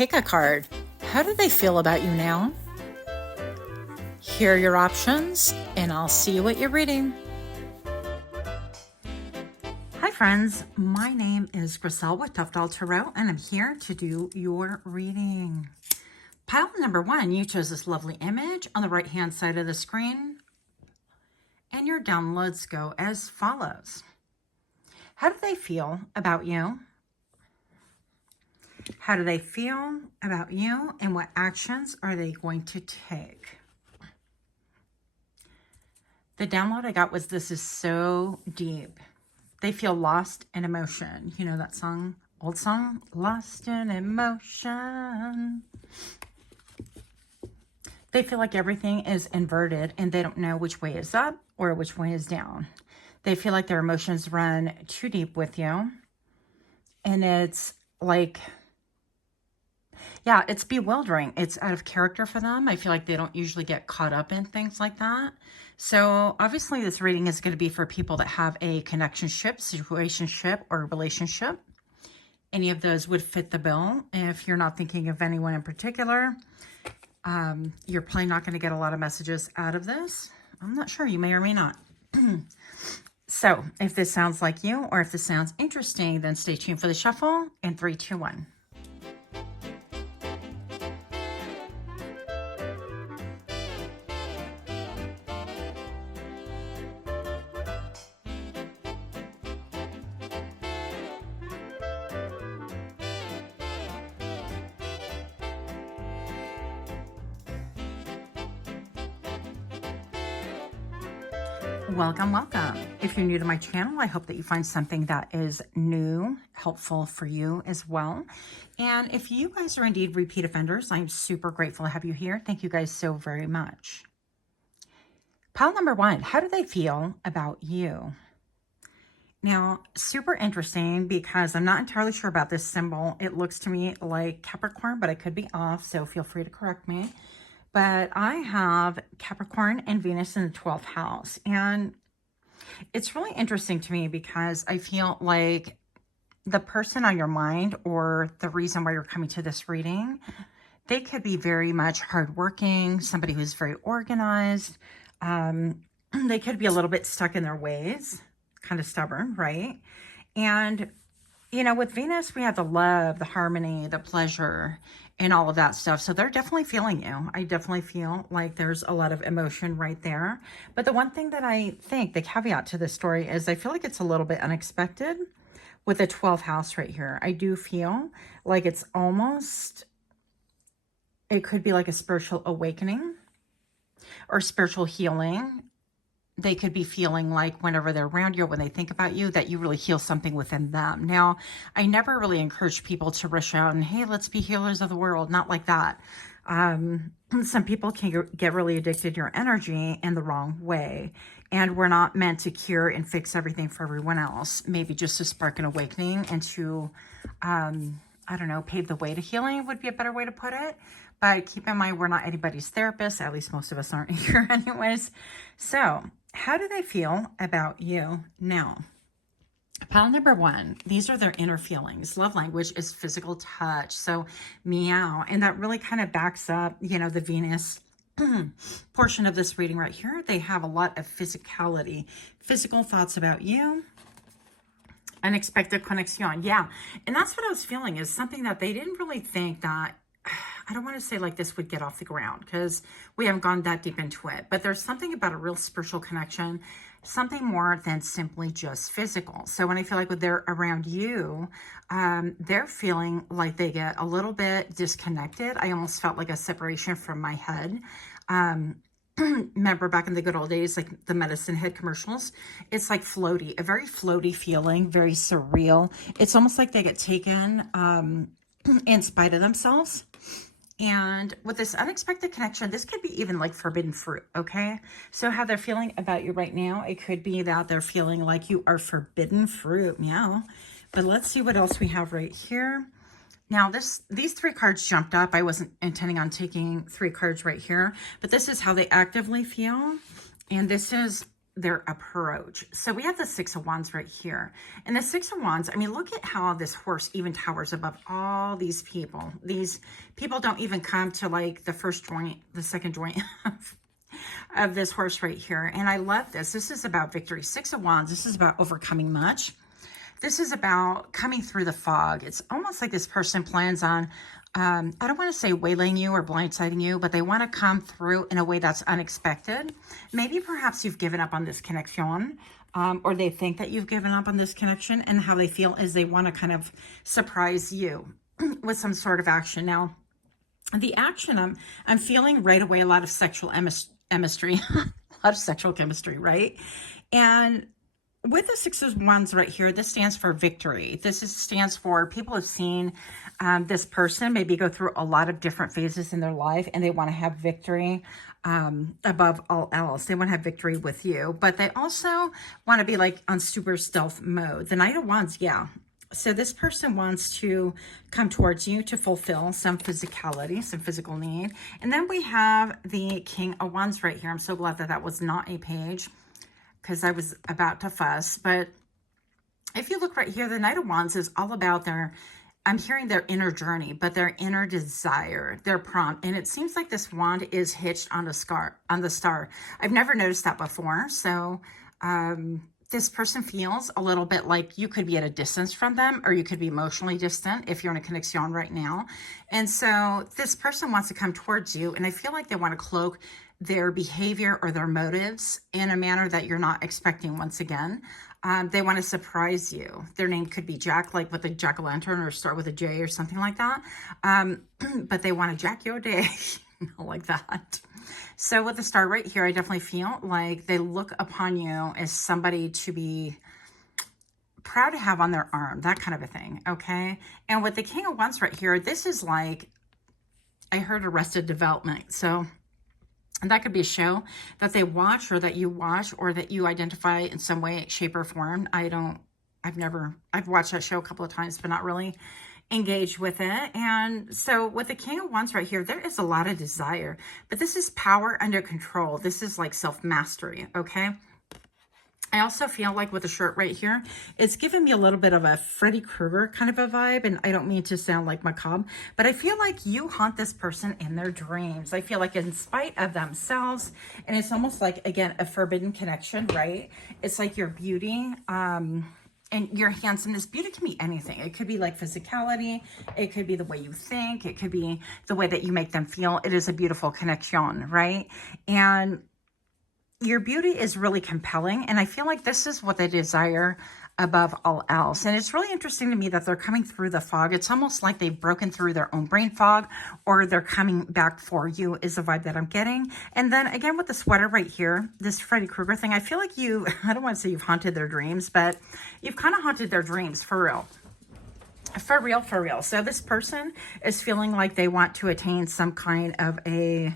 Pick a card. How do they feel about you now? Here are your options, and I'll see you at your reading. Hi friends, my name is Griselle with Untitled Tarot, and I'm here to do your reading. Pile number 1, you chose this lovely image on the right-hand side of the screen, and your downloads go as follows. How do they feel about you? How do they feel about you, and what actions are they going to take? The download I got was, this is so deep. They feel lost in emotion. You know that song, old song? Lost in emotion. They feel like everything is inverted and they don't know which way is up or which way is down. They feel like their emotions run too deep with you. And it's like, yeah, it's bewildering. It's out of character for them. I feel like they don't usually get caught up in things like that. So obviously this reading is going to be for people that have a connectionship, situationship, or relationship. Any of those would fit the bill. If you're not thinking of anyone in particular, you're probably not going to get a lot of messages out of this. I'm not sure. You may or may not. So if this sounds like you, or if this sounds interesting, then stay tuned for the shuffle in 3, 2, 1. Welcome, welcome. If you're new to my channel, I hope that you find something that is new, helpful for you as well. And if you guys are indeed repeat offenders, I'm super grateful to have you here. Thank you guys so very much. Pile number 1, how do they feel about you? Now, super interesting because I'm not entirely sure about this symbol. It looks to me like Capricorn, but I could be off, so feel free to correct me. But I have Capricorn and Venus in the 12th house. And it's really interesting to me because I feel like the person on your mind, or the reason why you're coming to this reading, they could be very much hardworking, somebody who's very organized. They could be a little bit stuck in their ways, kind of stubborn, right? And, you know, with Venus, we have the love, the harmony, the pleasure, and all of that stuff. So they're definitely feeling you. I definitely feel like there's a lot of emotion right there. But the one thing that I think, the caveat to this story, is I feel like it's a little bit unexpected with the 12th house right here. I do feel like it's almost, it could be like a spiritual awakening or spiritual healing. They could be feeling like whenever they're around you, when they think about you, that you really heal something within them. Now, I never really encourage people to rush out and, hey, let's be healers of the world. Not like that. Some people can get really addicted to your energy in the wrong way. And we're not meant to cure and fix everything for everyone else. Maybe just to spark an awakening and to, I don't know, pave the way to healing would be a better way to put it. But keep in mind, we're not anybody's therapist. At least most of us aren't here anyways. So how do they feel about you now? Pile number 1, these are their inner feelings. Love language is physical touch. So meow. And that really kind of backs up, you know, the Venus portion of this reading right here. They have a lot of physicality, physical thoughts about you. Unexpected connection. Yeah. And that's what I was feeling, is something that they didn't really think that, I don't want to say like this would get off the ground because we haven't gone that deep into it, but there's something about a real spiritual connection, something more than simply just physical. So when I feel like when they're around you, they're feeling like they get a little bit disconnected. I almost felt like a separation from my head. Remember back in the good old days, like the medicine head commercials, it's like floaty, a very floaty feeling, very surreal. It's almost like they get taken, in spite of themselves. And with this unexpected connection, this could be even like forbidden fruit, okay? So how they're feeling about you right now, it could be that they're feeling like you are forbidden fruit, meow. But let's see what else we have right here. Now, these 3 cards jumped up. I wasn't intending on taking 3 cards right here, but this is how they actively feel. And this is their approach. So we have the Six of Wands right here. And the Six of Wands, I mean, look at how this horse even towers above all these people. These people don't even come to like the first joint, the second joint of this horse right here. And I love this. This is about victory. Six of Wands, this is about overcoming much. This is about coming through the fog. It's almost like this person plans on, I don't want to say waylaying you or blindsiding you, but they want to come through in a way that's unexpected. Maybe perhaps you've given up on this connection, or they think that you've given up on this connection, and how they feel is they want to kind of surprise you with some sort of action. Now, the action, I'm feeling right away a lot of sexual chemistry, a lot of sexual chemistry, right? And with the Six of Wands right here, this stands for victory. Stands for people have seen this person maybe go through a lot of different phases in their life, and they want to have victory above all else. They want to have victory with you, but they also want to be like on super stealth mode. The Knight of Wands, yeah. So this person wants to come towards you to fulfill some physicality, some physical need. And then we have the King of Wands right here. I'm so glad that that was not a page, because I was about to fuss. But if you look right here, the Knight of Wands is all about I'm hearing their inner journey, but their inner desire, their prompt. And it seems like this wand is hitched on the star. I've never noticed that before. So this person feels a little bit like you could be at a distance from them, or you could be emotionally distant if you're in a connection right now. And so this person wants to come towards you, and I feel like they want to cloak their behavior or their motives in a manner that you're not expecting once again. They want to surprise you. Their name could be Jack, like with a jack-o'-lantern, or start with a J or something like that. But they want to jack your day, like that. So with the star right here, I definitely feel like they look upon you as somebody to be proud to have on their arm, that kind of a thing, okay? And with the King of Wands right here, this is like, I heard Arrested Development. So and that could be a show that they watch, or that you watch, or that you identify in some way, shape, or form. I've watched that show a couple of times, but not really engaged with it. And so with the King of Wands right here, there is a lot of desire, but this is power under control. This is like self-mastery, okay? I also feel like with the shirt right here, it's giving me a little bit of a Freddy Krueger kind of a vibe. And I don't mean to sound like macabre, but I feel like you haunt this person in their dreams. I feel like in spite of themselves, and it's almost like, again, a forbidden connection, right? It's like your beauty and your handsomeness. Beauty can be anything. It could be like physicality. It could be the way you think. It could be the way that you make them feel. It is a beautiful connection, right? And your beauty is really compelling, and I feel like this is what they desire above all else. And it's really interesting to me that they're coming through the fog. It's almost like they've broken through their own brain fog, or they're coming back for you, is the vibe that I'm getting. And then again, with the sweater right here, this Freddy Krueger thing, I feel like I don't want to say you've haunted their dreams, but you've kind of haunted their dreams for real. For real, for real. So this person is feeling like they want to attain some kind of a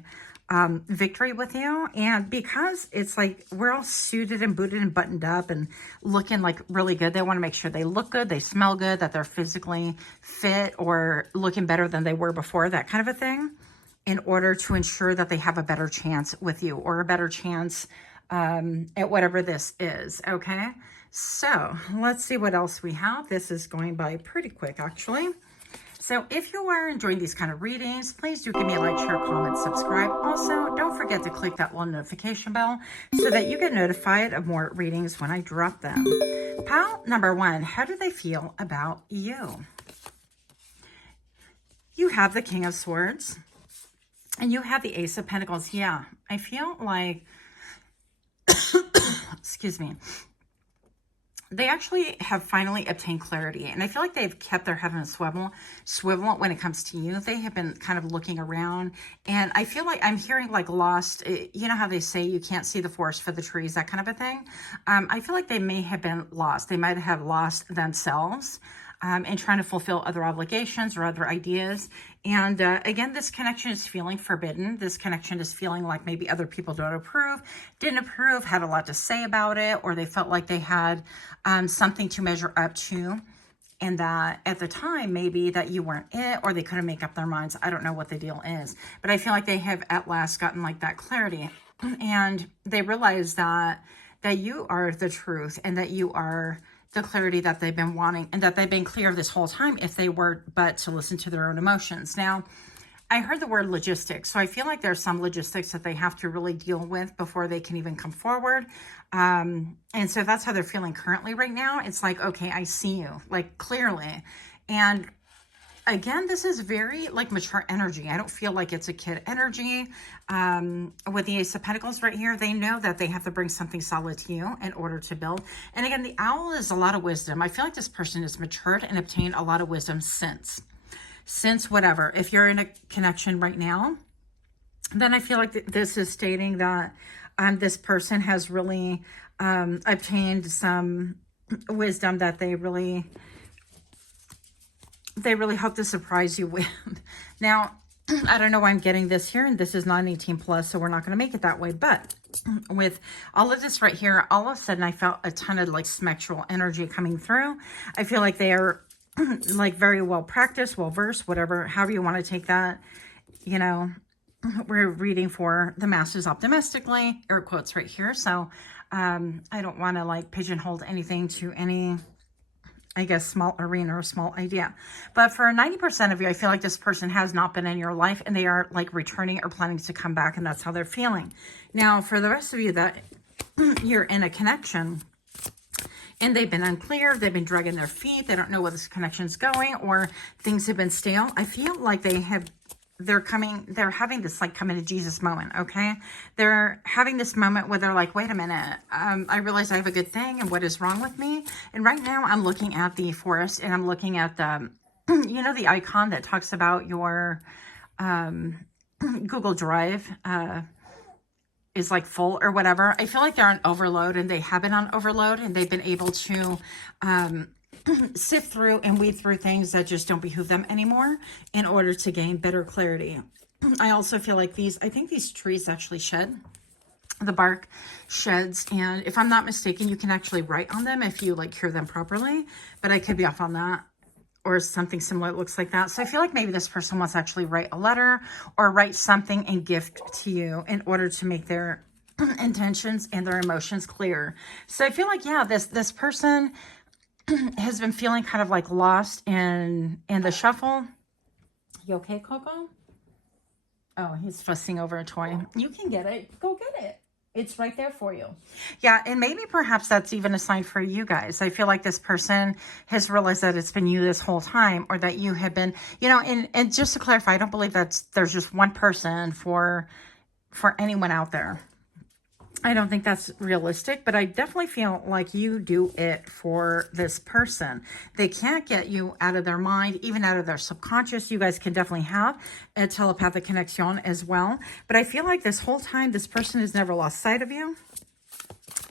victory with you. And because it's like we're all suited and booted and buttoned up and looking like really good, they want to make sure they look good, they smell good, that they're physically fit or looking better than they were before, that kind of a thing, in order to ensure that they have a better chance with you, or a better chance at whatever this is, okay? So let's see what else we have. This is going by pretty quick, actually. So if you are enjoying these kind of readings, please do give me a like, share, comment, subscribe. Also, don't forget to click that little notification bell so that you get notified of more readings when I drop them. Pile number 1, how do they feel about you? You have the King of Swords, and you have the Ace of Pentacles. Yeah, I feel like, excuse me, they actually have finally obtained clarity. And I feel like they've kept their head on a swivel when it comes to you. They have been kind of looking around. And I feel like I'm hearing like lost, you know how they say you can't see the forest for the trees, that kind of a thing. I feel like they may have been lost. They might have lost themselves and trying to fulfill other obligations or other ideas. And again, this connection is feeling forbidden. This connection is feeling like maybe other people didn't approve, had a lot to say about it, or they felt like they had something to measure up to. And that at the time, maybe that you weren't it, or they couldn't make up their minds. I don't know what the deal is, but I feel like they have at last gotten like that clarity. And they realize that that you are the truth and that you are the clarity that they've been wanting, and that they've been clear this whole time if they were but to listen to their own emotions. Now, I heard the word logistics. So I feel like there's some logistics that they have to really deal with before they can even come forward. And so that's how they're feeling currently right now. It's like, okay, I see you, like, clearly. And again, this is very like mature energy. I don't feel like it's a kid energy. With the Ace of Pentacles right here, they know that they have to bring something solid to you in order to build. And again, the owl is a lot of wisdom. I feel like this person has matured and obtained a lot of wisdom since whatever. If you're in a connection right now, then I feel like this is stating that this person has really obtained some wisdom that they really hope to surprise you with. Now, I don't know why I'm getting this here, and this is not an 18 plus, so we're not going to make it that way. But with all of this right here, all of a sudden I felt a ton of like spectral energy coming through. I feel like they are like very well practiced, well versed, whatever, however you want to take that. You know, we're reading for the masses optimistically, air quotes right here. So I don't want to like pigeonhole anything to any, I guess, small arena or small idea. But for 90% of you, I feel like this person has not been in your life and they are like returning or planning to come back, and that's how they're feeling. Now, for the rest of you that you're in a connection and they've been unclear, they've been dragging their feet, they don't know where this connection's going, or things have been stale, I feel like they're having this like come into Jesus moment, okay? They're having this moment where they're like, wait a minute, I realize I have a good thing, and what is wrong with me? And right now I'm looking at the forest, and I'm looking at the, you know, the icon that talks about your Google Drive is like full or whatever. I feel like they're on overload, and they have been on overload, and they've been able to sift through and weed through things that just don't behoove them anymore in order to gain better clarity. I also feel like I think these trees actually shed. The bark sheds, and if I'm not mistaken, you can actually write on them if you like cure them properly, but I could be off on that, or something similar. It looks like that. So I feel like maybe this person wants to actually write a letter or write something and gift to you in order to make their intentions and their emotions clear. So I feel like, yeah, this person has been feeling kind of like lost in the shuffle. You okay, Coco? Oh, he's fussing over a toy. You can get it. Go get it. It's right there for you. Yeah, and maybe perhaps that's even a sign for you guys. I feel like this person has realized that it's been you this whole time, or that you have been, you know, and just to clarify, I don't believe there's just one person for anyone out there. I don't think that's realistic, but I definitely feel like you do it for this person. They can't get you out of their mind, even out of their subconscious. You guys can definitely have a telepathic connection as well. But I feel like this whole time, this person has never lost sight of you.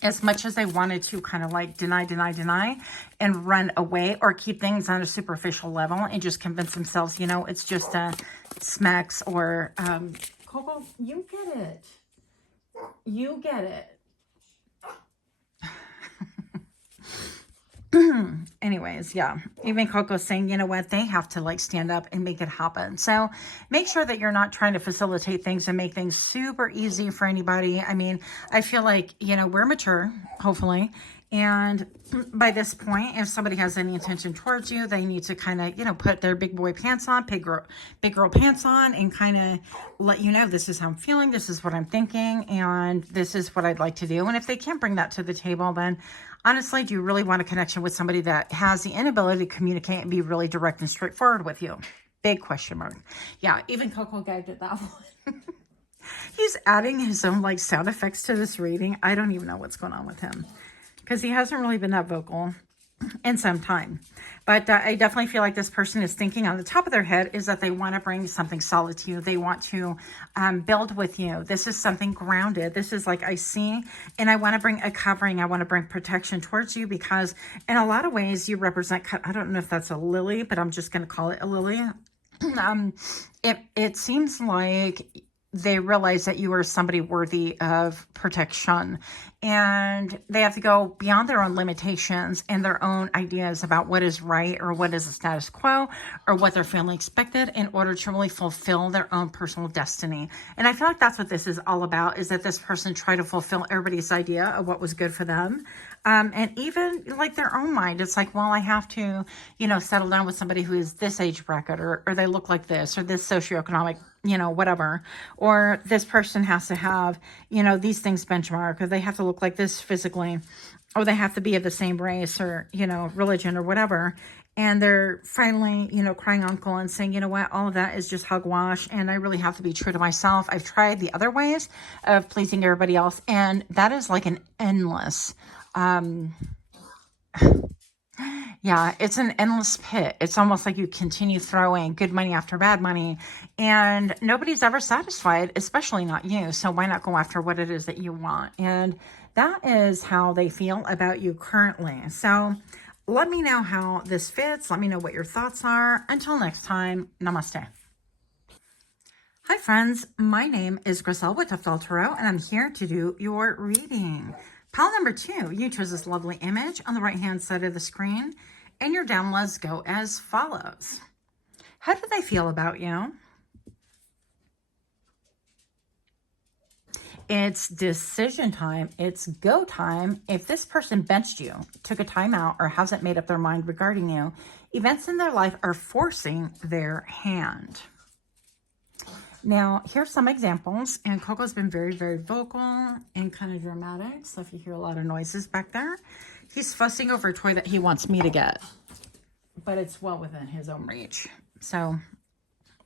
As much as they wanted to kind of like deny, and run away, or keep things on a superficial level and just convince themselves, you know, it's just smacks or, Coco, you get it. You get it. Anyways, yeah. Even Coco's saying, you know what? They have to like stand up and make it happen. So make sure that you're not trying to facilitate things and make things super easy for anybody. I mean, I feel like, you know, we're mature, hopefully. And by this point, if somebody has any intention towards you, they need to kind of, you know, put their big boy pants on, big girl pants on, and kind of let you know, this is how I'm feeling, this is what I'm thinking, and this is what I'd like to do. And if they can't bring that to the table, then honestly, do you really want a connection with somebody that has the inability to communicate and be really direct and straightforward with you? Big question mark. Yeah, even Coco gagged at that one. He's adding his own like sound effects to this reading. I don't even know what's going on with him, because he hasn't really been that vocal in some time. But I definitely feel like this person is thinking on the top of their head is that they want to bring something solid to you. They want to build with you. This is something grounded. This is like, I see, and I want to bring a covering. I want to bring protection towards you, because in a lot of ways you represent, I don't know if that's a lily, but I'm just going to call it a lily. It seems like they realize that you are somebody worthy of protection, and they have to go beyond their own limitations and their own ideas about what is right or what is the status quo or what their family expected in order to really fulfill their own personal destiny. And I feel like that's what this is all about, is that this person tried to fulfill everybody's idea of what was good for them. And even like their own mind, it's like, well, I have to, settle down with somebody who is this age bracket, or they look like this, or this socioeconomic, whatever, or this person has to have, these things benchmark, or they have to look like this physically, or they have to be of the same race or, religion or whatever. And they're finally, crying uncle and saying, you know what, all of that is just hogwash. And I really have to be true to myself. I've tried the other ways of pleasing everybody else. And that is like an endless, yeah, it's an endless pit. It's almost like you continue throwing good money after bad money, and nobody's ever satisfied, especially not you. So why not go after what it is that you want? And that is how they feel about you currently. So let me know how this fits. Let me know what your thoughts are. Until next time, namaste. Hi friends, my name is Griselle with Untitled Tarot, and I'm here to do your reading. Pile number 2, you chose this lovely image on the right-hand side of the screen, and your downloads go as follows. How do they feel about you? It's decision time. It's go time. If this person benched you, took a time out, or hasn't made up their mind regarding you, events in their life are forcing their hand. Now, here's some examples, and Coco's been very, very vocal and kind of dramatic, so if you hear a lot of noises back there, he's fussing over a toy that he wants me to get, but it's well within his own reach, so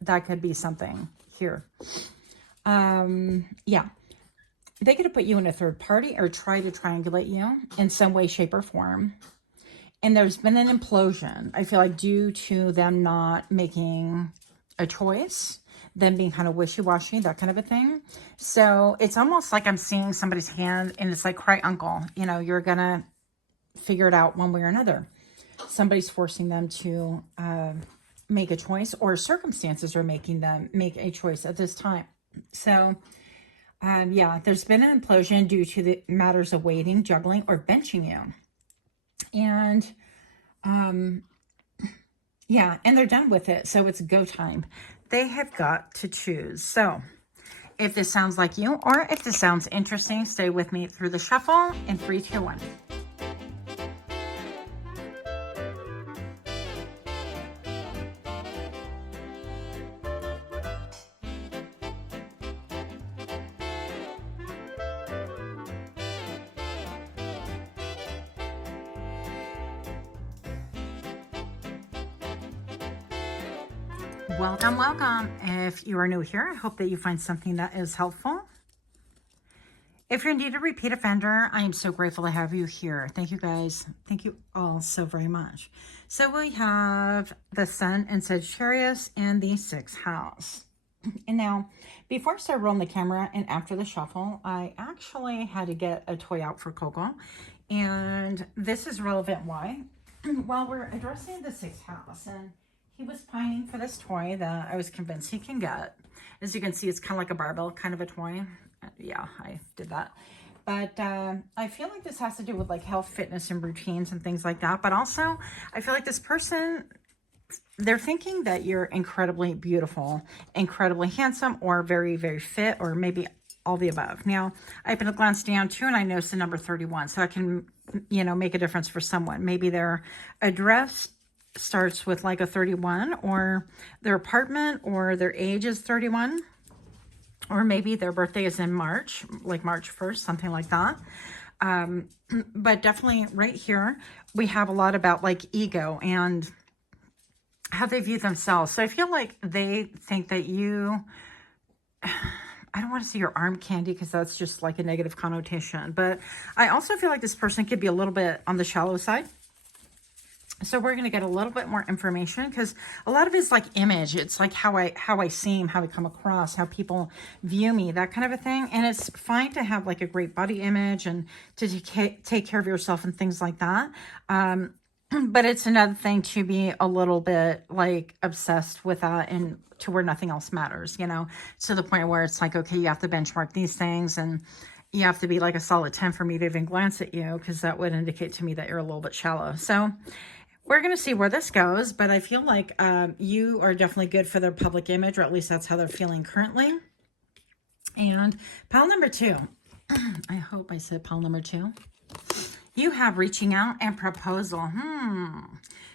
that could be something here. Yeah, they could have put you in a third party or try to triangulate you in some way, shape, or form, and there's been an implosion, I feel like, due to them not making a choice, them being kind of wishy-washy, that kind of a thing. So it's almost like I'm seeing somebody's hand and it's like, cry uncle, you're gonna figure it out one way or another. Somebody's forcing them to make a choice, or circumstances are making them make a choice at this time. So yeah, there's been an implosion due to the matters of waiting, juggling, or benching you. And yeah, and they're done with it. So it's go time. They have got to choose. So if this sounds like you, or if this sounds interesting, stay with me through the shuffle in 3, 2, 1. Welcome, welcome. If you are new here, I hope that you find something that is helpful. If you're indeed a repeat offender, I am so grateful to have you here. Thank you guys. Thank you all so very much. So we have the Sun in Sagittarius and the 6th house. And now, before I start rolling the camera and after the shuffle, I actually had to get a toy out for Coco. And this is relevant why? Well, we're addressing the 6th house, and he was pining for this toy that I was convinced he can get. As you can see, it's kind of like a barbell kind of a toy. Yeah, I did that. But I feel like this has to do with like health, fitness, and routines and things like that. But also, I feel like this person, they're thinking that you're incredibly beautiful, incredibly handsome, or very, very fit, or maybe all the above. Now, I happened to glance down too, and I noticed the number 31. So that can, make a difference for someone. Maybe their address starts with like a 31, or their apartment or their age is 31, or maybe their birthday is in March, like March 1st, something like that. But definitely right here, we have a lot about like ego and how they view themselves. So I feel like they think that you, I don't want to say your arm candy because that's just like a negative connotation, but I also feel like this person could be a little bit on the shallow side. So we're going to get a little bit more information because a lot of it is like image. It's like how I seem, how I come across, how people view me, that kind of a thing. And it's fine to have like a great body image and to take care of yourself and things like that. But it's another thing to be a little bit like obsessed with that and to where nothing else matters, to the point where it's like, okay, you have to benchmark these things. And you have to be like a solid 10 for me to even glance at you, because that would indicate to me that you're a little bit shallow. So we're going to see where this goes, but I feel like you are definitely good for their public image, or at least that's how they're feeling currently. And pile number 2, I hope I said pile number 2. You have reaching out and proposal.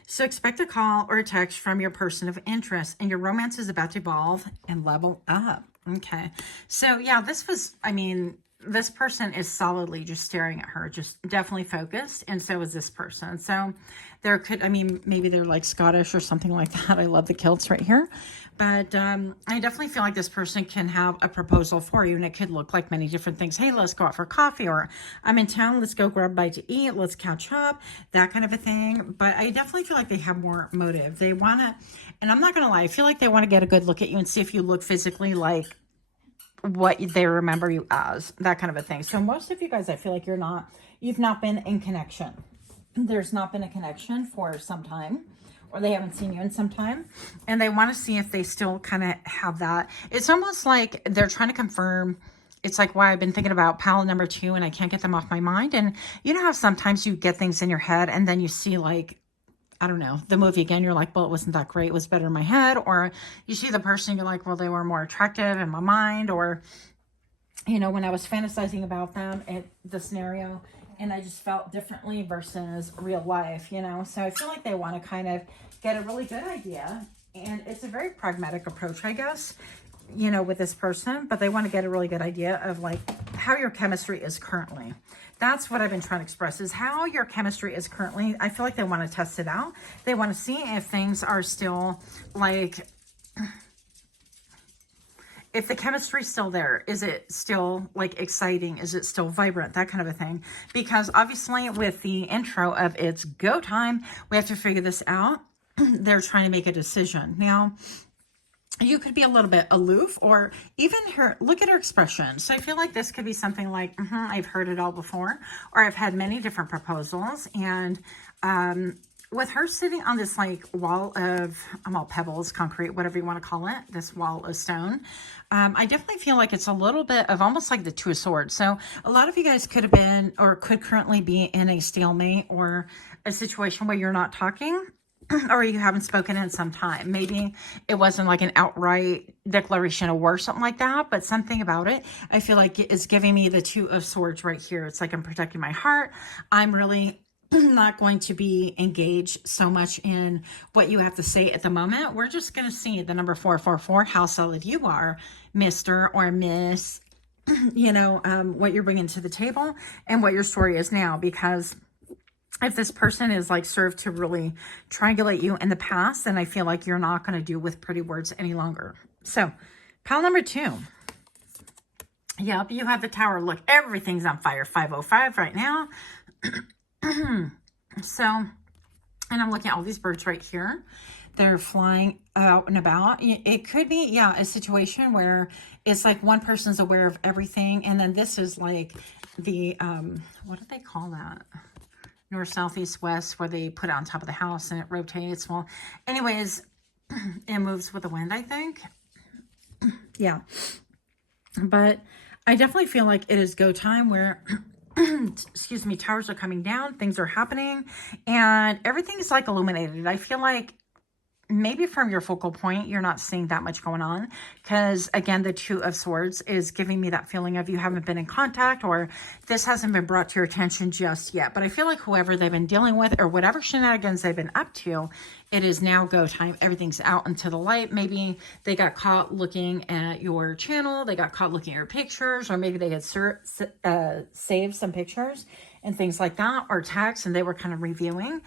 So expect a call or a text from your person of interest, and your romance is about to evolve and level up. Okay. So yeah, this was, I mean, this person is solidly just staring at her, just definitely focused. And so is this person. So there could, I mean, maybe they're like Scottish or something like that. I love the kilts right here. But I definitely feel like this person can have a proposal for you, and it could look like many different things. Hey, let's go out for coffee, or I'm in town, let's go grab a bite to eat, let's catch up, that kind of a thing. But I definitely feel like they have more motive. They want to, and I'm not going to lie, I feel like they want to get a good look at you and see if you look physically like what they remember you as, that kind of a thing. So most of you guys, I feel like you've not been in connection. There's not been a connection for some time, or they haven't seen you in some time, and they want to see if they still kind of have that. It's almost like they're trying to confirm. It's like why I've been thinking about pile number 2 and I can't get them off my mind. And you know how sometimes you get things in your head and then you see, like, I don't know, the movie again, you're like, well, it wasn't that great, it was better in my head. Or you see the person, you're like, well, they were more attractive in my mind. Or, you know, when I was fantasizing about them at the scenario, and I just felt differently versus real life, you know. So I feel like they want to kind of get a really good idea. And it's a very pragmatic approach, I guess, you know, with this person. But they want to get a really good idea of like how your chemistry is currently. That's what I've been trying to express, is how your chemistry is currently. I feel like they want to test it out. They want to see if things are still like, if the chemistry's still there. Is it still like exciting? Is it still vibrant? That kind of a thing. Because obviously with the intro of it's go time, we have to figure this out. They're trying to make a decision. Now, you could be a little bit aloof, or even her, look at her expression. So I feel like this could be something like, I've heard it all before, or I've had many different proposals. And with her sitting on this like wall of, I'm all pebbles, concrete, whatever you want to call it, this wall of stone, I definitely feel like it's a little bit of almost like the 2 of Swords. So a lot of you guys could have been, or could currently be in a stalemate, or a situation where you're not talking, or you haven't spoken in some time. Maybe it wasn't like an outright declaration of war or something like that, but something about it, I feel like it is giving me the 2 of Swords right here. It's like I'm protecting my heart. I'm really not going to be engaged so much in what you have to say at the moment. We're just going to see the number 444, how solid you are, Mr. or Miss, you know, what you're bringing to the table and what your story is now. Because if this person is like served to really triangulate you in the past, then I feel like you're not going to do with pretty words any longer. So pile number 2. Yep, you have the Tower. Look, everything's on fire. 505 right now. So, and I'm looking at all these birds right here. They're flying out and about. It could be, yeah, a situation where it's like one person's aware of everything. And then this is like the, what do they call that? North, south, east, west, where they put it on top of the house and it rotates. Well, anyways, it moves with the wind, I think. Yeah. But I definitely feel like it is go time where, excuse me, towers are coming down, things are happening, and everything is like illuminated. I feel like maybe from your focal point, you're not seeing that much going on, because again, the 2 of Swords is giving me that feeling of you haven't been in contact, or this hasn't been brought to your attention just yet. But I feel like whoever they've been dealing with, or whatever shenanigans they've been up to, it is now go time. Everything's out into the light. Maybe they got caught looking at your channel, they got caught looking at your pictures, or maybe they had saved some pictures and things like that, or tags, and they were kind of reviewing.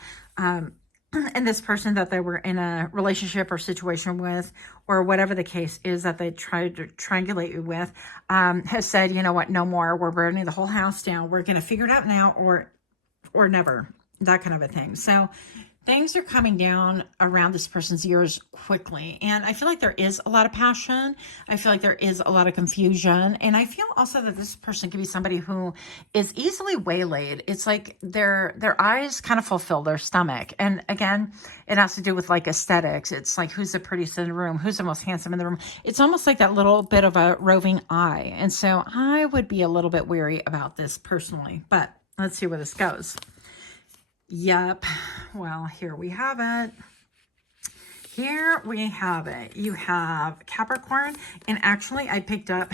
And this person that they were in a relationship or situation with, or whatever the case is that they tried to triangulate you with, has said, you know what, no more. We're burning the whole house down. We're going to figure it out now, or never. That kind of a thing. So things are coming down around this person's ears quickly. And I feel like there is a lot of passion. I feel like there is a lot of confusion. And I feel also that this person could be somebody who is easily waylaid. It's like their eyes kind of fulfill their stomach. And again, it has to do with like aesthetics. It's like, who's the prettiest in the room? Who's the most handsome in the room? It's almost like that little bit of a roving eye. And so I would be a little bit weary about this personally, but let's see where this goes. Yep. Well, here we have it. Here we have it. You have Capricorn. And actually, I picked up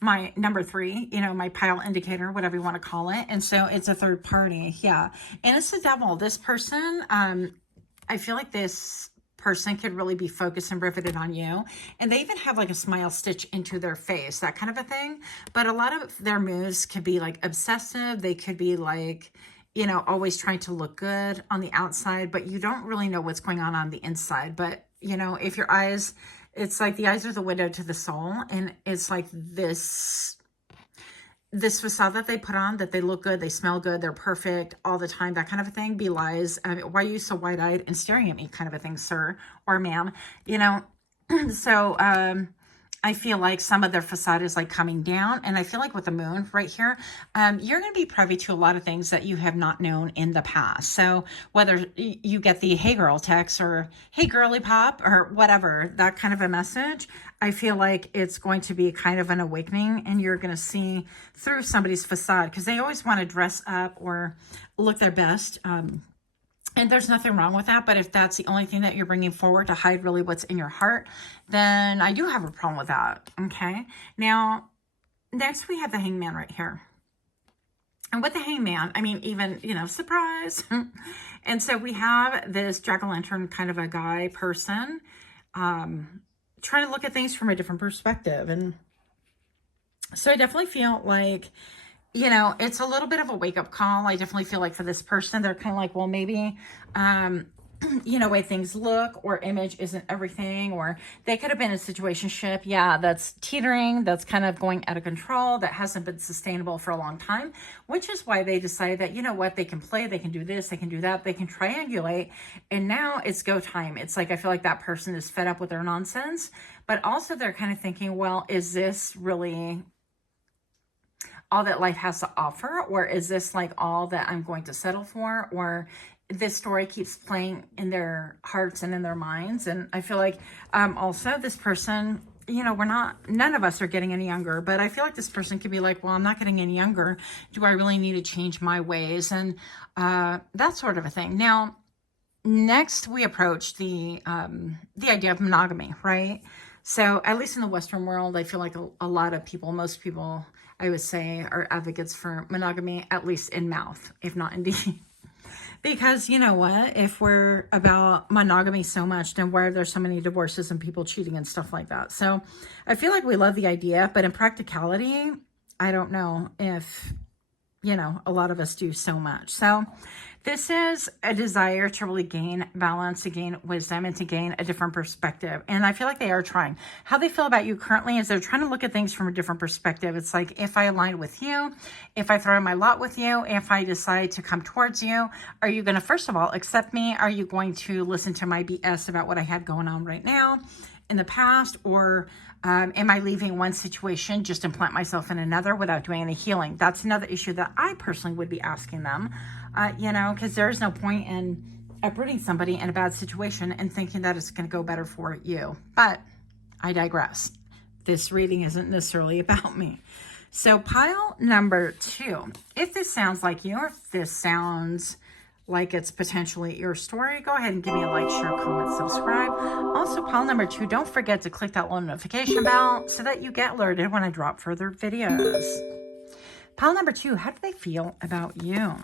my number 3, you know, my pile indicator, whatever you want to call it. And so it's a third party. Yeah. And it's the devil. This person, I feel like this person could really be focused and riveted on you. And they even have like a smile stitch into their face, that kind of a thing. But a lot of their moves could be like obsessive. They could be like, you know, always trying to look good on the outside, but you don't really know what's going on the inside. But, you know, if your eyes, it's like the eyes are the window to the soul. And it's like this facade that they put on, that they look good, they smell good, they're perfect all the time, that kind of a thing, belies, why are you so wide-eyed and staring at me, kind of a thing, sir or ma'am, you know? So, I feel like some of their facade is like coming down. And I feel like with the moon right here, you're going to be privy to a lot of things that you have not known in the past. So whether you get the hey girl text or hey girly pop or whatever, that kind of a message, I feel like it's going to be kind of an awakening, and you're going to see through somebody's facade, because they always want to dress up or look their best. And there's nothing wrong with that. But if that's the only thing that you're bringing forward to hide really what's in your heart, then I do have a problem with that. Okay. Now, next we have the Hangman right here. And with the Hangman, I mean, even, you know, surprise. And so we have this jack-o'-lantern kind of a guy person, trying to look at things from a different perspective. And so I definitely feel like, you know, it's a little bit of a wake-up call. I definitely feel like for this person, they're kind of like, well, maybe, you know, way things look or image isn't everything, or they could have been in a situationship, yeah, that's teetering, that's kind of going out of control, that hasn't been sustainable for a long time, which is why they decided that, you know what, they can play, they can do this, they can do that, they can triangulate, and now it's go time. It's like, I feel like that person is fed up with their nonsense, but also they're kind of thinking, well, is this really all that life has to offer, or is this like all that I'm going to settle for, or this story keeps playing in their hearts and in their minds? And I feel like also this person, you know, none of us are getting any younger, but I feel like this person could be like, well, I'm not getting any younger, do I really need to change my ways? And that sort of a thing. Now next we approach the idea of monogamy, right? So at least in the Western world, I feel like a lot of people, most people, I would say, are advocates for monogamy, at least in mouth, if not in deed. Because you know what? If we're about monogamy so much, then why are there so many divorces and people cheating and stuff like that? So I feel like we love the idea, but in practicality, I don't know if, you know, a lot of us do so much. So this is a desire to really gain balance, to gain wisdom, and to gain a different perspective. And I feel like they are trying. How they feel about you currently is they're trying to look at things from a different perspective. It's like, if I align with you, if I throw in my lot with you, if I decide to come towards you, are you going to, first of all, accept me? Are you going to listen to my BS about what I had going on right now in the past? Or am I leaving one situation just to plant myself in another without doing any healing? That's another issue that I personally would be asking them, you know, because there's no point in uprooting somebody in a bad situation and thinking that it's going to go better for you. But I digress. This reading isn't necessarily about me. So pile number 2, if this sounds like you, or if this sounds like it's potentially your story, go ahead and give me a like, share, comment, subscribe. Also, pile number 2, don't forget to click that little notification bell so that you get alerted when I drop further videos. Pile number 2, how do they feel about you?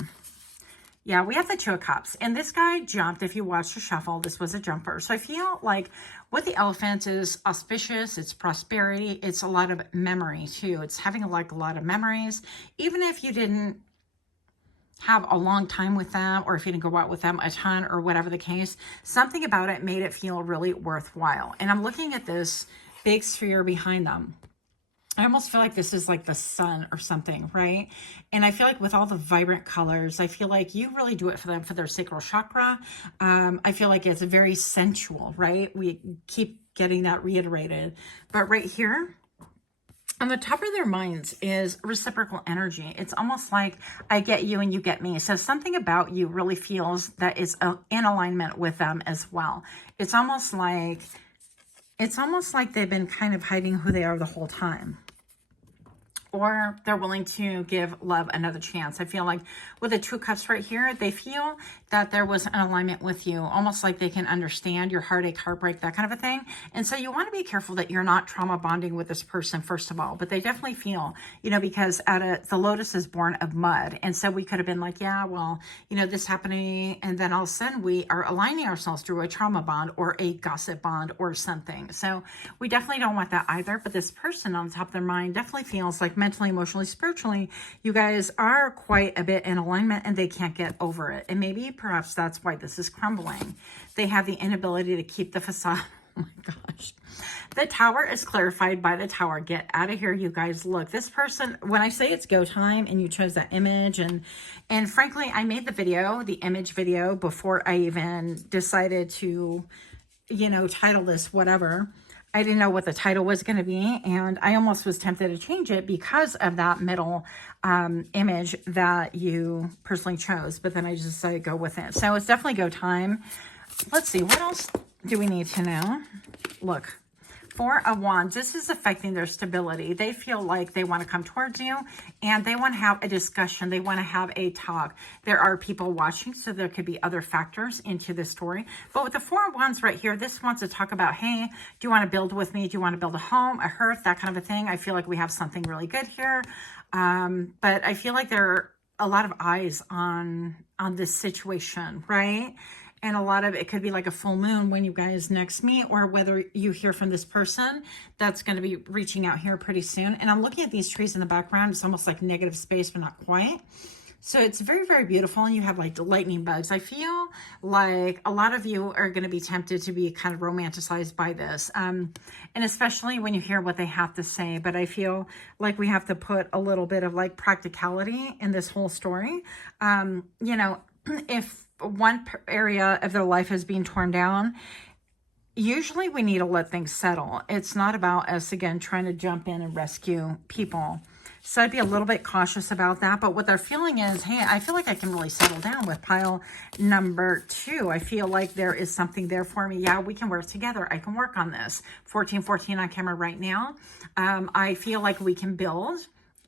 Yeah, we have the 2 of Cups, and this guy jumped. If you watched the shuffle, this was a jumper. So I feel like with the Elephant is auspicious, it's prosperity, it's a lot of memory too. It's having like a lot of memories, even if you didn't have a long time with them, or if you didn't go out with them a ton, or whatever the case, something about it made it feel really worthwhile. And I'm looking at this big sphere behind them. I almost feel like this is like the sun or something, right? And I feel like with all the vibrant colors, I feel like you really do it for them, for their sacral chakra. I feel like it's very sensual, right? We keep getting that reiterated. But right here, on the top of their minds is reciprocal energy. It's almost like I get you and you get me. So something about you really feels that is in alignment with them as well. It's almost like they've been kind of hiding who they are the whole time. Or they're willing to give love another chance. I feel like with the 2 cups right here, they feel that there was an alignment with you, almost like they can understand your heartache, heartbreak, that kind of a thing. And so you want to be careful that you're not trauma bonding with this person, first of all. But they definitely feel, you know, because the lotus is born of mud. And so we could have been like, yeah, well, you know, this happening. And then all of a sudden we are aligning ourselves through a trauma bond or a gossip bond or something. So we definitely don't want that either. But this person on the top of their mind definitely feels like mentally, emotionally, spiritually, you guys are quite a bit in alignment and they can't get over it. And maybe perhaps that's why this is crumbling. They have the inability to keep the facade. Oh my gosh. The tower is clarified by the tower. Get out of here, you guys. Look, this person, when I say it's go time and you chose that image, and frankly, I made the video, the image video, before I even decided to, you know, title this whatever. I didn't know what the title was going to be, and I almost was tempted to change it because of that middle image that you personally chose, but then I just decided to go with it. So it's definitely go time. Let's see, what else do we need to know? Look, 4 of Wands, this is affecting their stability. They feel like they want to come towards you and they want to have a discussion. They want to have a talk. There are people watching, so there could be other factors into this story. But with the 4 of Wands right here, this wants to talk about, hey, do you want to build with me? Do you want to build a home, a hearth, that kind of a thing? I feel like we have something really good here. But I feel like there are a lot of eyes on this situation, right? And a lot of it could be like a full moon when you guys next meet, or whether you hear from this person that's going to be reaching out here pretty soon. And I'm looking at these trees in the background. It's almost like negative space, but not quite. So it's very, very beautiful. And you have like the lightning bugs. I feel like a lot of you are going to be tempted to be kind of romanticized by this. And especially when you hear what they have to say. But I feel like we have to put a little bit of like practicality in this whole story. You know, if one area of their life is being torn down, usually we need to let things settle. It's not about us, again, trying to jump in and rescue people. So I'd be a little bit cautious about that. But what they're feeling is, hey, I feel like I can really settle down with pile number 2. I feel like there is something there for me. Yeah, we can work together. I can work on this. 1414 on camera right now. I feel like we can build.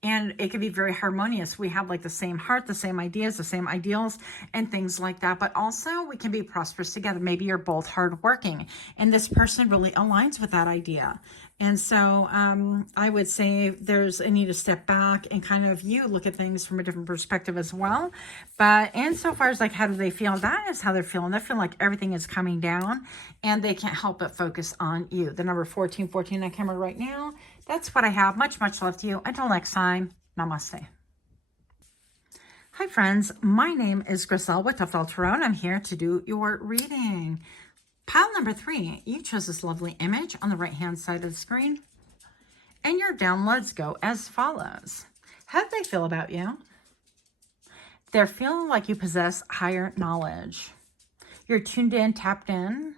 And it can be very harmonious. We have like the same heart, the same ideas, the same ideals, and things like that. But also we can be prosperous together. Maybe you're both hardworking, and this person really aligns with that idea. And so I would say there's a need to step back and kind of you look at things from a different perspective as well. But insofar as like how do they feel, that is how they're feeling. They feel like everything is coming down and they can't help but focus on you. The number 1414 on camera right now. That's what I have. Much, much love to you. Until next time, namaste. Hi, friends. My name is Griselle with Untitled Chapter, and I'm here to do your reading. Pile number 3, you chose this lovely image on the right-hand side of the screen. And your downloads go as follows. How do they feel about you? They're feeling like you possess higher knowledge. You're tuned in, tapped in.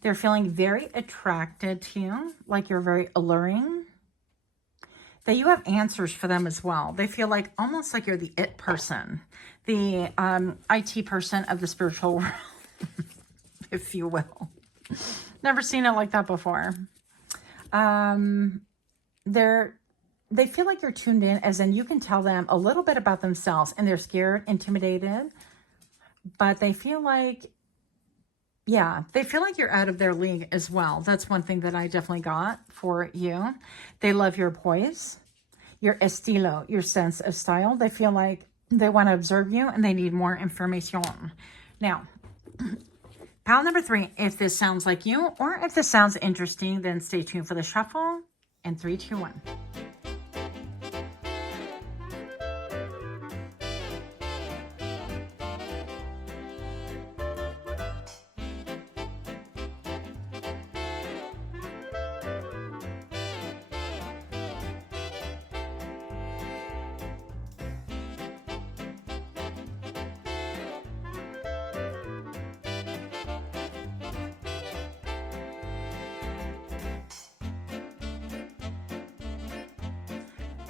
They're feeling very attracted to you, like you're very alluring. That you have answers for them as well. They feel like almost like you're the it person, the IT person of the spiritual world, if you will. Never seen it like that before. They feel like you're tuned in, as in you can tell them a little bit about themselves, and they're scared, intimidated, but they feel like, yeah, they feel like you're out of their league as well. That's one thing that I definitely got for you. They love your poise, your estilo, your sense of style. They feel like they want to observe you and they need more information. Now, pile number 3, if this sounds like you or if this sounds interesting, then stay tuned for the shuffle. And 3, 2, 1.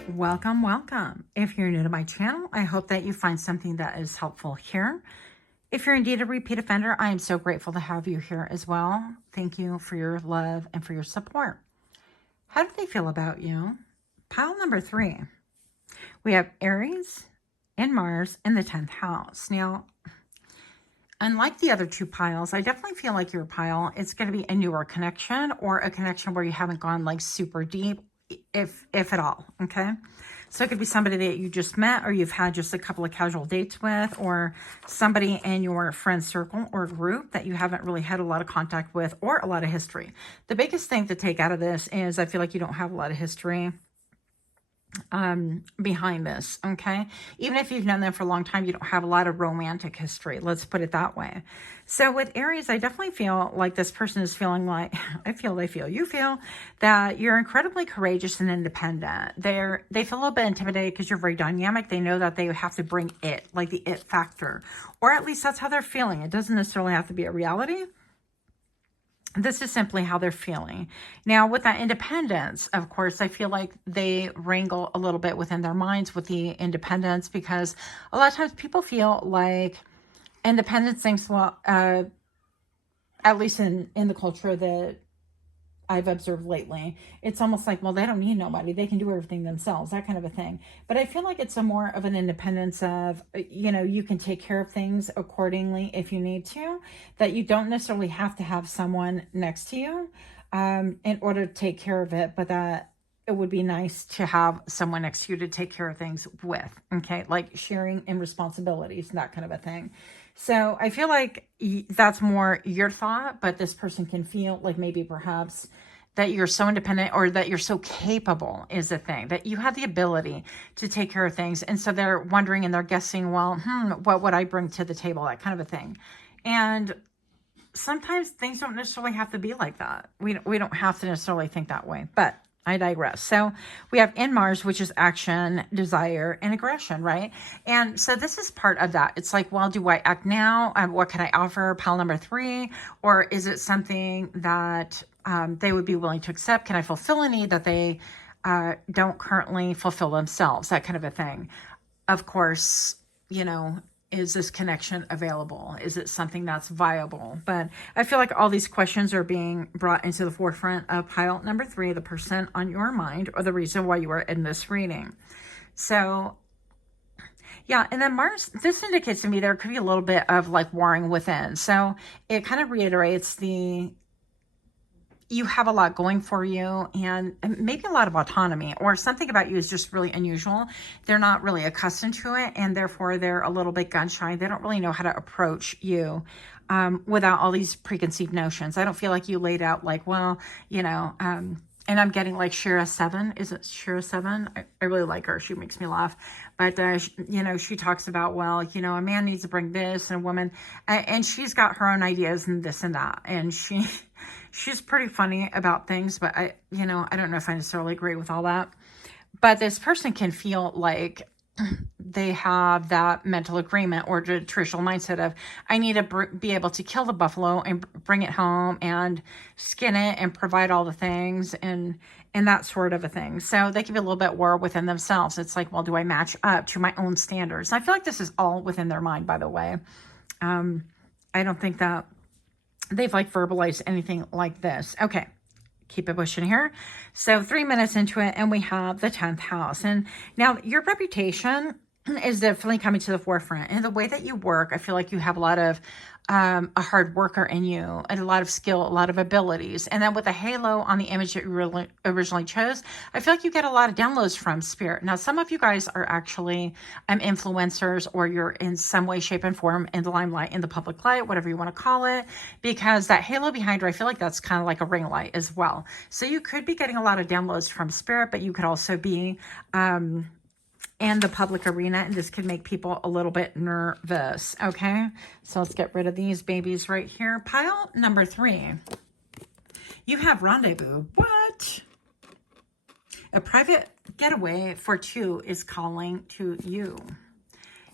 Welcome, welcome. If you're new to my channel, I hope that you find something that is helpful here. If you're indeed a repeat offender, I am so grateful to have you here as well. Thank you for your love and for your support. How do they feel about you? Pile number 3. We have Aries and Mars in the 10th house. Now, unlike the other 2 piles, I definitely feel like your pile, it's going to be a newer connection or a connection where you haven't gone like super deep, if at all, okay? So it could be somebody that you just met or you've had just a couple of casual dates with, or somebody in your friend circle or group that you haven't really had a lot of contact with or a lot of history. The biggest thing to take out of this is I feel like you don't have a lot of history behind this, okay? Even if you've known them for a long time, you don't have a lot of romantic history. Let's put it that way. So with Aries, I definitely feel like this person is feeling like, you feel that you're incredibly courageous and independent. They feel a little bit intimidated because you're very dynamic. They know that they have to bring it, like the it factor, or at least that's how they're feeling. It doesn't necessarily have to be a reality. This is simply how they're feeling. Now, with that independence, of course, I feel like they wrangle a little bit within their minds with the independence, because a lot of times people feel like independence thinks, well, at least in the culture that I've observed lately, it's almost like, well, they don't need nobody. They can do everything themselves, that kind of a thing. But I feel like it's a more of an independence of, you know, you can take care of things accordingly if you need to, that you don't necessarily have to have someone next to you in order to take care of it, but that it would be nice to have someone next to you to take care of things with, okay? Like sharing in responsibilities, that kind of a thing. So I feel like that's more your thought, but this person can feel like maybe perhaps that you're so independent or that you're so capable is the thing, that you have the ability to take care of things. And so they're wondering and they're guessing, well, what would I bring to the table? That kind of a thing. And sometimes things don't necessarily have to be like that. We don't have to necessarily think that way, but I digress. So we have in Mars, which is action, desire, and aggression, right? And so this is part of that. It's like, well, do I act now? What can I offer? Pile number 3, or is it something that they would be willing to accept? Can I fulfill a need that they don't currently fulfill themselves? That kind of a thing. Of course, you know, is this connection available? Is it something that's viable? But I feel like all these questions are being brought into the forefront of pile number 3, the person on your mind, or the reason why you are in this reading. So yeah, and then Mars, this indicates to me there could be a little bit of like warring within. So it kind of reiterates you have a lot going for you and maybe a lot of autonomy, or something about you is just really unusual. They're not really accustomed to it, and therefore they're a little bit gun shy. They don't really know how to approach you without all these preconceived notions. I don't feel like you laid out like, well, you know, and I'm getting like Shira 7. Is it Shira 7? I really like her. She makes me laugh. But, you know, she talks about, well, you know, a man needs to bring this and a woman, and she's got her own ideas and this and that. And she's pretty funny about things, but I don't know if I necessarily agree with all that. But this person can feel like they have that mental agreement or the traditional mindset of, I need to be able to kill the buffalo and bring it home and skin it and provide all the things and that sort of a thing. So they can be a little bit war within themselves. It's like, well, do I match up to my own standards? I feel like this is all within their mind, by the way. I don't think that they've like verbalized anything like this. Okay. Keep it pushing here. So 3 minutes into it, and we have the 10th house. And now your reputation is definitely coming to the forefront. And the way that you work, I feel like you have a lot of a hard worker in you, and a lot of skill, a lot of abilities. And then with the halo on the image that you originally chose, I feel like you get a lot of downloads from spirit. Now, some of you guys are actually influencers, or you're in some way, shape, and form in the limelight, in the public light, whatever you want to call it, because that halo behind her, I feel like that's kind of like a ring light as well. So you could be getting a lot of downloads from spirit, but you could also be in the public arena, and this could make people a little bit nervous. Okay, so let's get rid of these babies right here. Pile number 3, you have rendezvous. What? A private getaway for 2 is calling to you.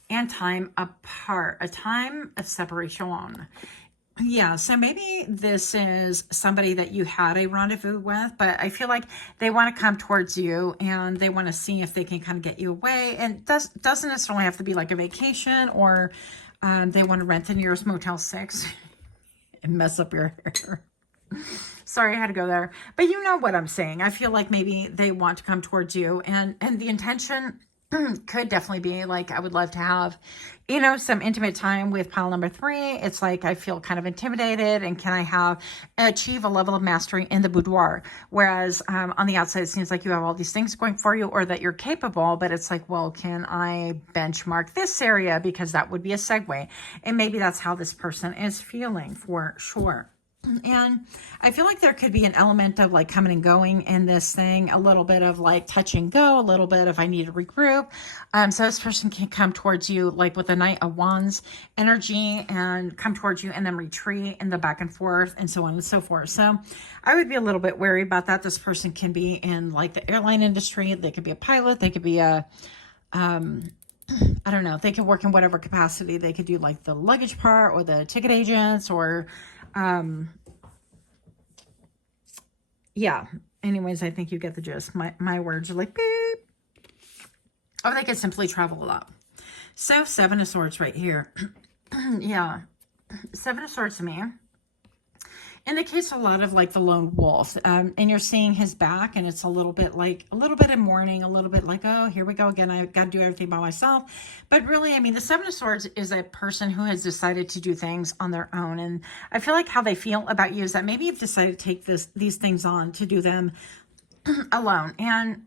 And time apart, a time of separation. Yeah, so maybe this is somebody that you had a rendezvous with, but I feel like they want to come towards you and they want to see if they can kind of get you away. And doesn't necessarily have to be like a vacation, or they want to rent the nearest Motel 6 and mess up your hair. Sorry, I had to go there. But you know what I'm saying. I feel like maybe they want to come towards you, and the intention could definitely be like, I would love to have, some intimate time with pile number 3. It's like, I feel kind of intimidated, and can I achieve a level of mastery in the boudoir? Whereas on the outside, it seems like you have all these things going for you, or that you're capable, but it's like, well, can I benchmark this area? Because that would be a segue. And maybe that's how this person is feeling for sure. And I feel like there could be an element of like coming and going in this thing, a little bit of like touch and go, a little bit of I need to regroup. So this person can come towards you like with the Knight of Wands energy, and come towards you and then retreat in the back and forth and so on and so forth. So I would be a little bit wary about that. This person can be in like the airline industry. They could be a pilot. They could be I don't know. They could work in whatever capacity. They could do like the luggage part, or the ticket agents, or yeah. Anyways, I think you get the gist. My words are like beep. Or they could simply travel a lot. So 7 of Swords right here. Yeah. 7 of Swords to me indicates a lot of like the lone wolf, and you're seeing his back, and it's a little bit of mourning, a little bit like, oh, here we go again, I've got to do everything by myself. But really, I mean, the 7 of Swords is a person who has decided to do things on their own, and I feel like how they feel about you is that maybe you've decided to take these things on to do them alone. And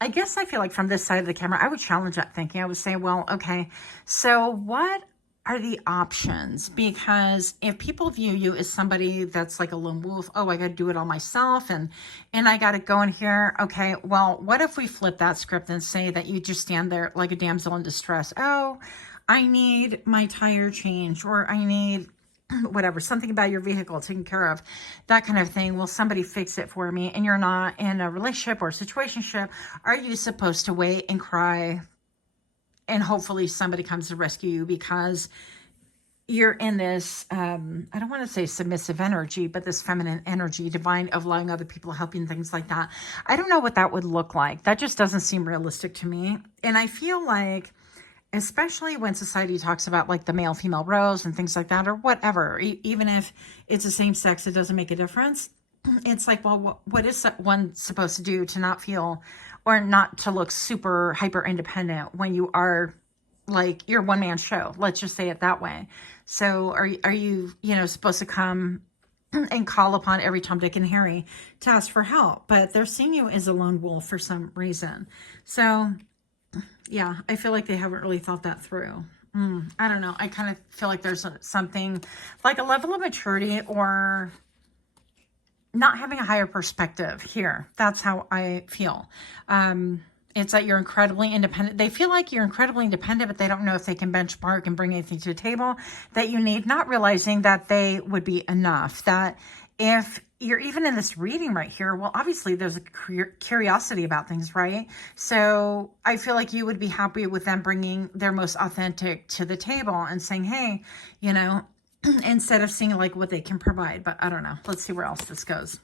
I guess I feel like from this side of the camera, I would challenge that thinking. I would say, well, okay, so what are the options? Because if people view you as somebody that's like a lone wolf, oh, I got to do it all myself, and I got to go in here. Okay, well, what if we flip that script and say that you just stand there like a damsel in distress? Oh, I need my tire change, or I need whatever, something about your vehicle taken care of, that kind of thing. Will somebody fix it for me? And you're not in a relationship or situationship. Are you supposed to wait and cry and hopefully somebody comes to rescue you because you're in this, I don't want to say submissive energy, but this feminine energy, divine, of allowing other people, helping, things like that? I don't know what that would look like. That just doesn't seem realistic to me. And I feel like, especially when society talks about like the male female roles and things like that, or whatever, even if it's the same sex, it doesn't make a difference. It's like, well, what is one supposed to do to not feel, or not to look super hyper independent when you are like your one man show? Let's just say it that way. So are you supposed to come and call upon every Tom, Dick, and Harry to ask for help? But they're seeing you as a lone wolf for some reason. So yeah, I feel like they haven't really thought that through. I don't know. I kind of feel like there's something like a level of maturity, or not having a higher perspective here. That's how I feel. It's that you're incredibly independent. They feel like you're incredibly independent, but they don't know if they can benchmark and bring anything to the table that you need, not realizing that they would be enough. That if you're even in this reading right here, well, obviously there's a curiosity about things, right? So I feel like you would be happy with them bringing their most authentic to the table and saying, hey, instead of seeing like what they can provide. But I don't know. Let's see where else this goes.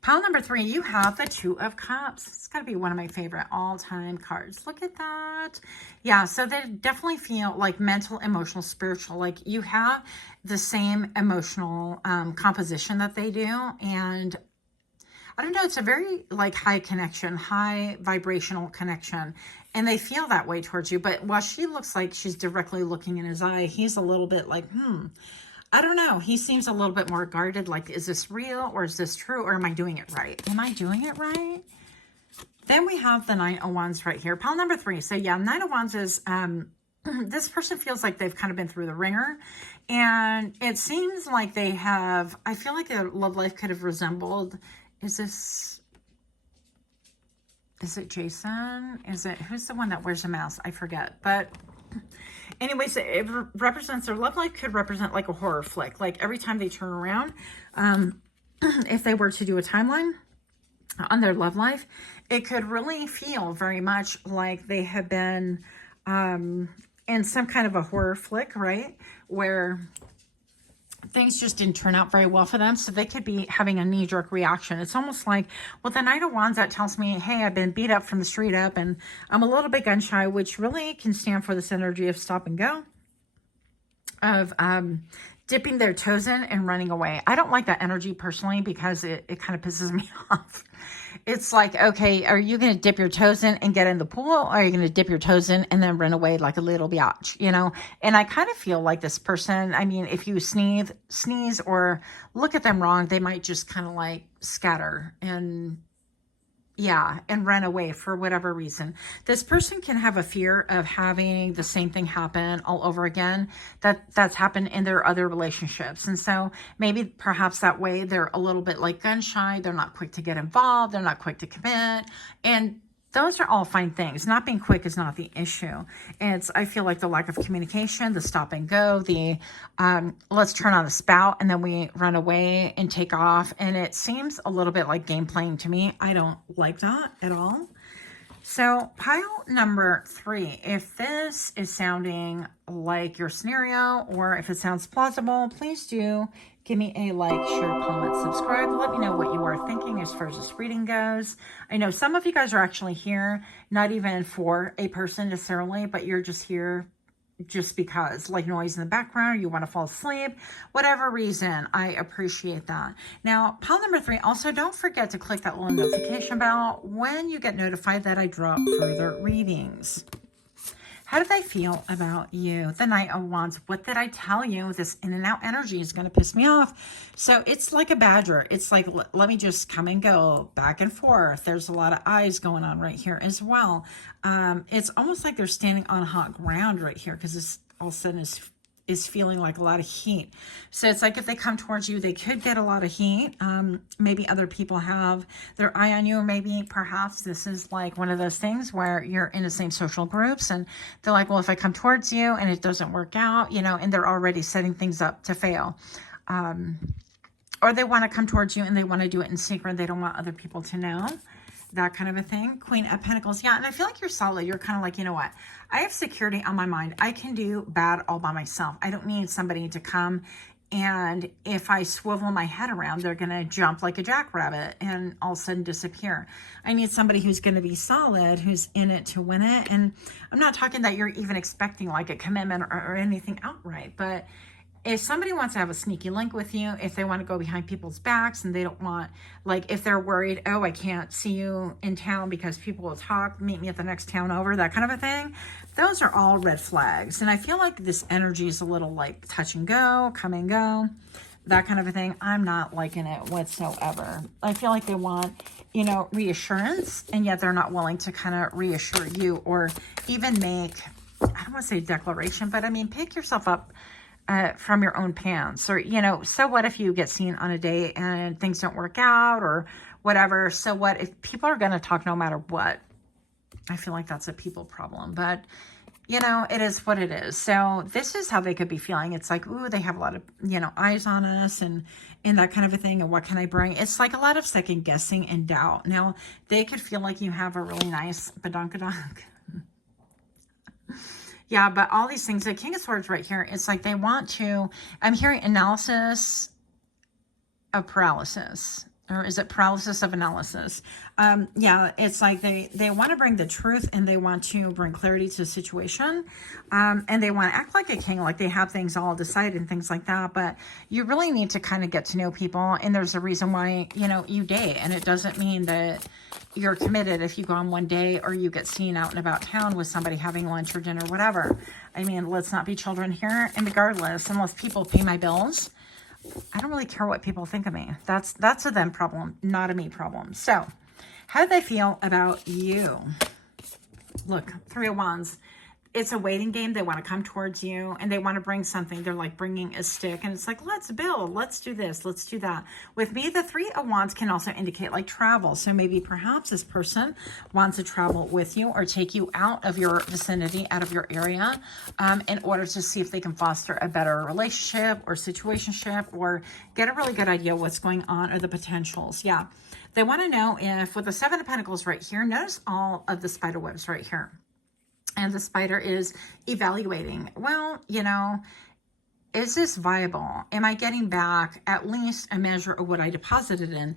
Pile number 3, you have the 2 of Cups. It's got to be one of my favorite all-time cards. Look at that. Yeah, so they definitely feel like mental, emotional, spiritual. Like you have the same emotional composition that they do. And I don't know, it's a very like high connection, high vibrational connection. And they feel that way towards you. But while she looks like she's directly looking in his eye, he's a little bit like, I don't know. He seems a little bit more guarded. Like, is this real, or is this true, or am I doing it right? Am I doing it right? Then we have the 9 of Wands right here. Pile number 3. So yeah, 9 of Wands is, this person feels like they've kind of been through the ringer. And it seems like they have, I feel like their love life could have resembled, is it Jason? Who's the one that wears a mask? I forget. But anyways, it represents, their love life could represent like a horror flick. Like every time they turn around, if they were to do a timeline on their love life, it could really feel very much like they have been in some kind of a horror flick, right? Where things just didn't turn out very well for them. So they could be having a knee-jerk reaction. It's almost like, well, the Knight of Wands, that tells me, hey, I've been beat up from the street up and I'm a little bit gun shy, which really can stand for this energy of stop and go, of dipping their toes in and running away. I don't like that energy personally because it kind of pisses me off. It's like, okay, are you going to dip your toes in and get in the pool? Or are you going to dip your toes in and then run away like a little biatch, you know? And I kind of feel like this person, I mean, if you sneeze or look at them wrong, they might just kind of like scatter and yeah, and run away for whatever reason. This person can have a fear of having the same thing happen all over again that's happened in their other relationships. And so maybe perhaps that way they're a little bit like gun shy. They're not quick to get involved. They're not quick to commit. And those are all fine things. Not being quick is not the issue. I feel like the lack of communication, the stop and go, the let's turn on the spout and then we run away and take off. And it seems a little bit like game playing to me. I don't like that at all. So pile number 3, if this is sounding like your scenario or if it sounds plausible, please do give me a like, share, comment, subscribe. Let me know what you are thinking as far as this reading goes. I know some of you guys are actually here, not even for a person necessarily, but you're just here just because, like noise in the background, you want to fall asleep, whatever reason. I appreciate that. Now, pile number 3, also don't forget to click that little notification bell when you get notified that I drop further readings. How did I feel about you? The Knight of Wands. What did I tell you? This in and out energy is going to piss me off. So it's like a badger. It's like, let me just come and go back and forth. There's a lot of eyes going on right here as well. It's almost like they're standing on hot ground right here because this all of a sudden is feeling like a lot of heat. So it's like if they come towards you, they could get a lot of heat. Maybe other people have their eye on you, or maybe perhaps this is like one of those things where you're in the same social groups and they're like, well, if I come towards you and it doesn't work out, you know, and they're already setting things up to fail. Or they want to come towards you and they want to do it in secret. They don't want other people to know. That kind of a thing. Queen of Pentacles. Yeah, and I feel like you're solid. You're kind of like, you know what? I have security on my mind. I can do bad all by myself. I don't need somebody to come, and if I swivel my head around, they're going to jump like a jackrabbit and all of a sudden disappear. I need somebody who's going to be solid, who's in it to win it. And I'm not talking that you're even expecting like a commitment or anything outright, but if somebody wants to have a sneaky link with you, if they want to go behind people's backs and they don't want, like if they're worried, oh, I can't see you in town because people will talk, meet me at the next town over, that kind of a thing, those are all red flags. And I feel like this energy is a little like touch and go, come and go, that kind of a thing. I'm not liking it whatsoever. I feel like they want, you know, reassurance, and yet they're not willing to kind of reassure you or even make, I don't want to say declaration, but I mean, pick yourself up from your own pants. Or, you know, so what if you get seen on a date and things don't work out or whatever? So what if people are going to talk no matter what? I feel like that's a people problem, but you know, it is what it is. So this is how they could be feeling. It's like, ooh, they have a lot of, you know, eyes on us and that kind of a thing. And what can I bring? It's like a lot of second guessing and doubt. Now they could feel like you have a really nice badonkadonk. Yeah, but all these things, the King of Swords right here, it's like they want to, I'm hearing analysis of paralysis. Or is it paralysis of analysis? Yeah, it's like they want to bring the truth and they want to bring clarity to the situation. And they want to act like a king, like they have things all decided and things like that. But you really need to kind of get to know people. And there's a reason why, you know, you date. And it doesn't mean that you're committed if you go on one day or you get seen out and about town with somebody having lunch or dinner, whatever. I mean, let's not be children here. And regardless, unless people pay my bills, I don't really care what people think of me. That's a them problem, not a me problem. So how do they feel about you? Look, 3 of Wands. It's a waiting game. They want to come towards you and they want to bring something. They're like bringing a stick and it's like, let's build, let's do this, let's do that. With me, the 3 of Wands can also indicate like travel. So maybe perhaps this person wants to travel with you or take you out of your vicinity, out of your area, in order to see if they can foster a better relationship or situationship or get a really good idea what's going on or the potentials. Yeah. They want to know if with the 7 of Pentacles right here, notice all of the spider webs right here. And the spider is evaluating. Well, you know, is this viable? Am I getting back at least a measure of what I deposited in?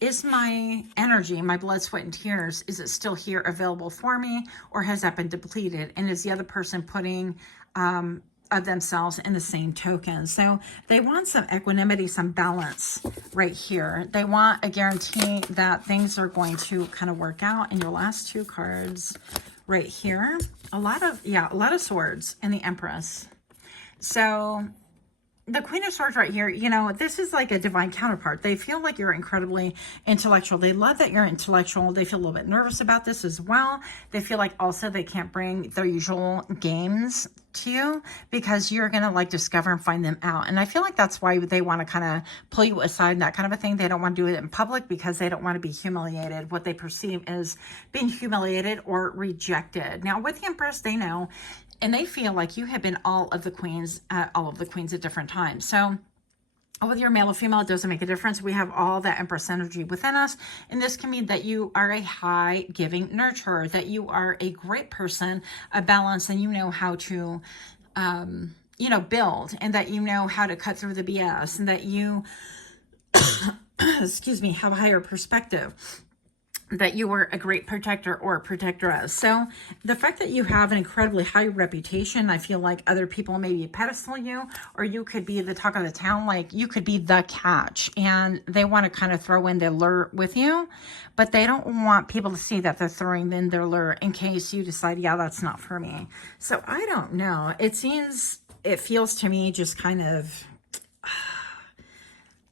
Is my energy, my blood, sweat, and tears, is it still here available for me, or has that been depleted? And is the other person putting of themselves in the same token? So they want some equanimity, some balance right here. They want a guarantee that things are going to kind of work out. And your last two cards right here, a lot of swords and the Empress. So the Queen of Swords right here, you know, this is like a divine counterpart. They feel like you're incredibly intellectual. They love that you're intellectual. They feel a little bit nervous about this as well. They feel like also they can't bring their usual games to you because you're going to like discover and find them out. And I feel like that's why they want to kind of pull you aside and that kind of a thing. They don't want to do it in public because they don't want to be humiliated. What they perceive as being humiliated or rejected. Now with the Empress, they know, and they feel like you have been all of the queens at different times. So whether you're male or female, it doesn't make a difference. We have all that Empress energy within us. And this can mean that you are a high giving nurturer, that you are a great person, a balance, and you know how to, you know, build, and that you know how to cut through the BS, and that you, excuse me, have a higher perspective, that you were a great protector or protectoress. So the fact that you have an incredibly high reputation, I feel like other people maybe pedestal you, or you could be the talk of the town, like you could be the catch, and they want to kind of throw in their lure with you, but they don't want people to see that they're throwing in their lure in case you decide, yeah, that's not for me. So I don't know. It feels to me just kind of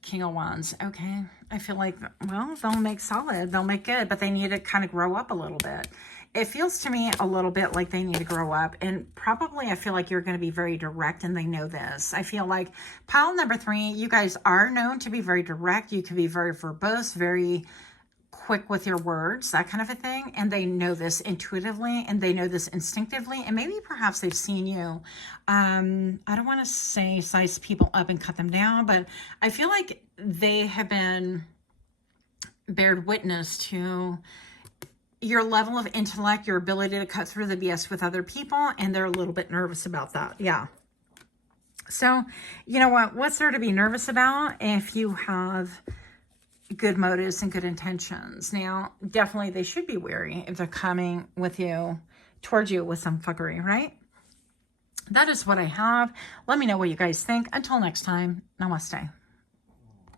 King of Wands. Okay. I feel like, well, they'll make solid, they'll make good, but they need to kind of grow up a little bit. It feels to me a little bit like they need to grow up, and probably I feel like you're going to be very direct, and they know this. I feel like pile number 3, you guys are known to be very direct. You can be very verbose, very quick with your words, that kind of a thing. And they know this intuitively, and they know this instinctively. And maybe perhaps they've seen you. I don't want to say size people up and cut them down, but I feel like they have been bared witness to your level of intellect, your ability to cut through the BS with other people. And they're a little bit nervous about that. Yeah. So, you know what? What's there to be nervous about if you have good motives and good intentions? Now, definitely they should be wary if they're coming towards you with some fuckery, right? That is what I have. Let me know what you guys think. Until next time, namaste.